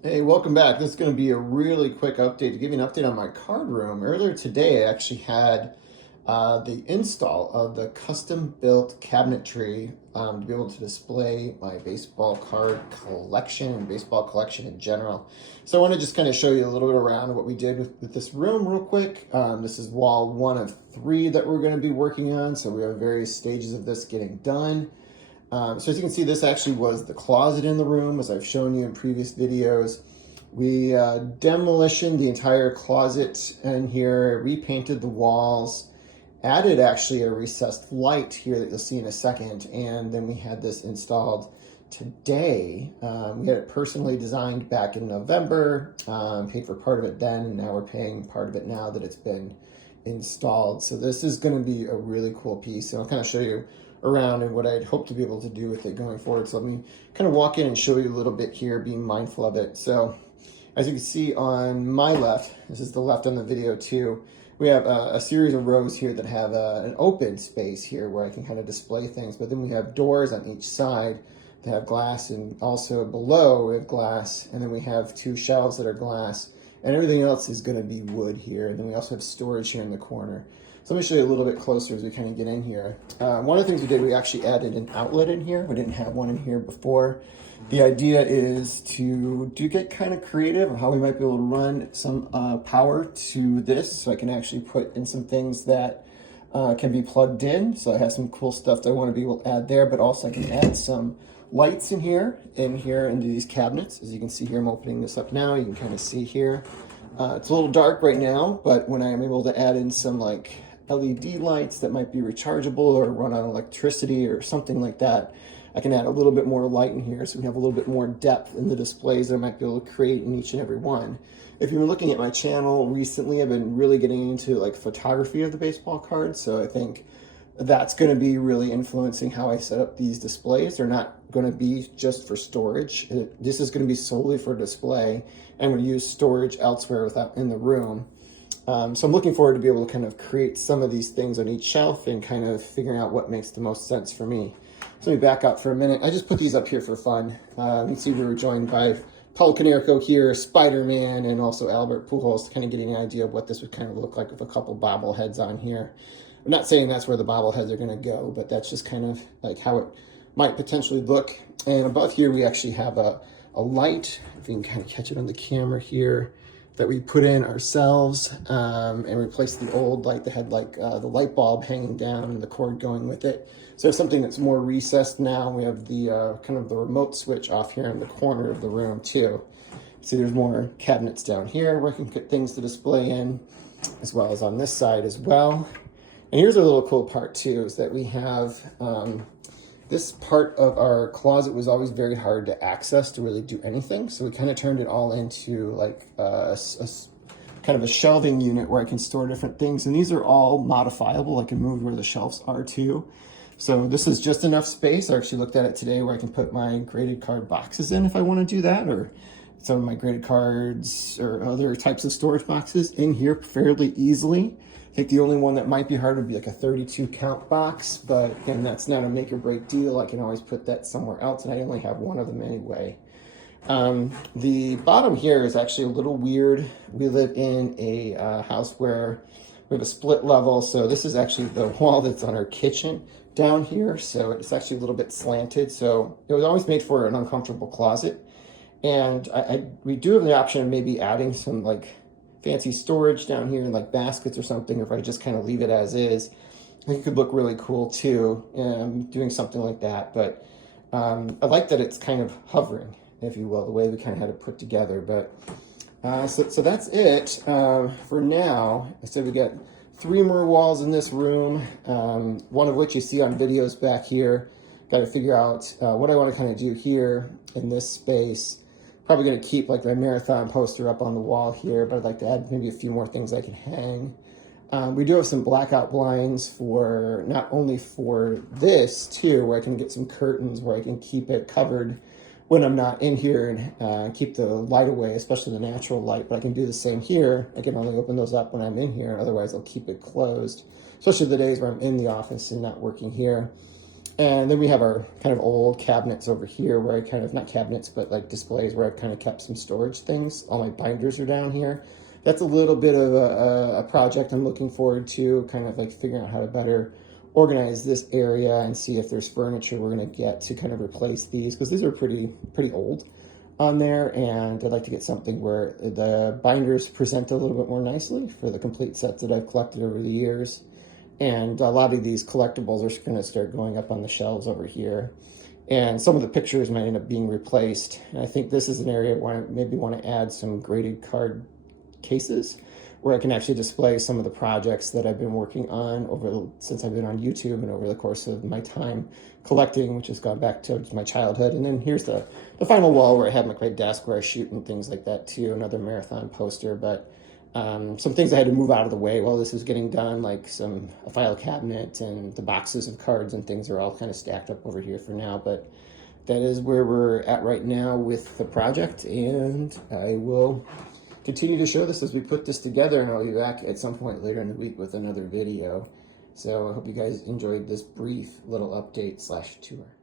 Hey, welcome back. This is going to be a really quick update to give you an update on my card room. Earlier today, I actually had the install of the custom-built cabinetry to be able to display my baseball card collection and baseball collection in general. So I want to just kind of show you a little bit around what we did with this room real quick. This is wall 1 of 3 that we're going to be working on. So we have various stages of this getting done. So as you can see, this actually was the closet in the room, as I've shown you in previous videos. We demolitioned the entire closet in here, repainted the walls, added actually a recessed light here that you'll see in a second, and then we had this installed today. We had it personally designed back in November, paid for part of it then, and now we're paying part of it now that it's been installed. So this is going to be a really cool piece, and I'll kind of show you around and what I'd hope to be able to do with it going forward. So let me kind of walk in and show you a little bit here, being mindful of it. So as you can see on my left, this is the left on the video too, we have a series of rows here that have an open space here where I can kind of display things, but then we have doors on each side that have glass, and also below we have glass, and then we have 2 shelves that are glass, and everything else is going to be wood here, and then we also have storage here in the corner. So let me show you a little bit closer as we kind of get in here. One of the things we did, we actually added an outlet in here. We didn't have one in here before. The idea is to get kind of creative on how we might be able to run some power to this, so I can actually put in some things that can be plugged in. So I have some cool stuff that I want to be able to add there, but also I can add some lights in here into these cabinets. As you can see here, I'm opening this up now. You can kind of see here. It's a little dark right now, but when I'm able to add in some like LED lights that might be rechargeable or run on electricity or something like that, I can add a little bit more light in here so we have a little bit more depth in the displays that I might be able to create in each and every one. If you've been looking at my channel recently, I've been really getting into like photography of the baseball cards, so I think that's going to be really influencing how I set up these displays. They're not going to be just for storage. This is going to be solely for display. I'm going to use storage elsewhere without in the room. So I'm looking forward to be able to kind of create some of these things on each shelf and kind of figuring out what makes the most sense for me. So let me back up for a minute. I just put these up here for fun. You can see we were joined by Paul Konerko here, Spider-Man, and also Albert Pujols, kind of getting an idea of what this would kind of look like with a couple bobbleheads on here. I'm not saying that's where the bobbleheads are going to go, but that's just kind of like how it might potentially look. And above here, we actually have a light, if you can kind of catch it on the camera here, that we put in ourselves and replaced the old light that had like the light bulb hanging down and the cord going with it. So something that's more recessed now. We have the kind of the remote switch off here in the corner of the room too. See, there's more cabinets down here where I can put things to display in, as well as on this side as well. And here's a little cool part too, is that we have this part of our closet was always very hard to access to really do anything. So we kind of turned it all into like kind of a shelving unit where I can store different things. And these are all modifiable. I can move where the shelves are too. So this is just enough space. I actually looked at it today where I can put my graded card boxes in if I want to do that, or some of my graded cards or other types of storage boxes in here fairly easily. I think the only one that might be hard would be like a 32 count box, but again, that's not a make or break deal. I can always put that somewhere else, and I only have one of them anyway. The bottom here is actually a little weird. We live in a house where we have a split level, so this is actually the wall that's on our kitchen down here, so it's actually a little bit slanted, so it was always made for an uncomfortable closet. And we do have the option of maybe adding some like fancy storage down here in like baskets or something, or if I just kind of leave it as is. I think it could look really cool too, doing something like that. But I like that it's kind of hovering, if you will, the way we kind of had it put together. But so that's it for now. I said we got 3 more walls in this room, one of which you see on videos back here. Got to figure out what I want to kind of do here in this space. Probably going to keep like my marathon poster up on the wall here, but I'd like to add maybe a few more things I can hang. We do have some blackout blinds for not only for this too, where I can get some curtains where I can keep it covered when I'm not in here and keep the light away, especially the natural light. But I can do the same here. I can only open those up when I'm in here. Otherwise, I'll keep it closed, especially the days where I'm in the office and not working here. And then we have our kind of old cabinets over here where I kind of, not cabinets, but like displays where I've kind of kept some storage things. All my binders are down here. That's a little bit of a project I'm looking forward to, kind of like figuring out how to better organize this area and see if there's furniture we're going to get to kind of replace these, because these are pretty old on there, and I'd like to get something where the binders present a little bit more nicely for the complete sets that I've collected over the years. And a lot of these collectibles are going to start going up on the shelves over here. And some of the pictures might end up being replaced. And I think this is an area where I maybe want to add some graded card cases where I can actually display some of the projects that I've been working on since I've been on YouTube and over the course of my time collecting, which has gone back to my childhood. And then here's the final wall where I have my desk where I shoot and things like that too, another marathon poster. But some things I had to move out of the way while this was getting done, like a file cabinet, and the boxes of cards and things are all kind of stacked up over here for now. But that is where we're at right now with the project, and I will continue to show this as we put this together, and I'll be back at some point later in the week with another video. So I hope you guys enjoyed this brief little update / tour.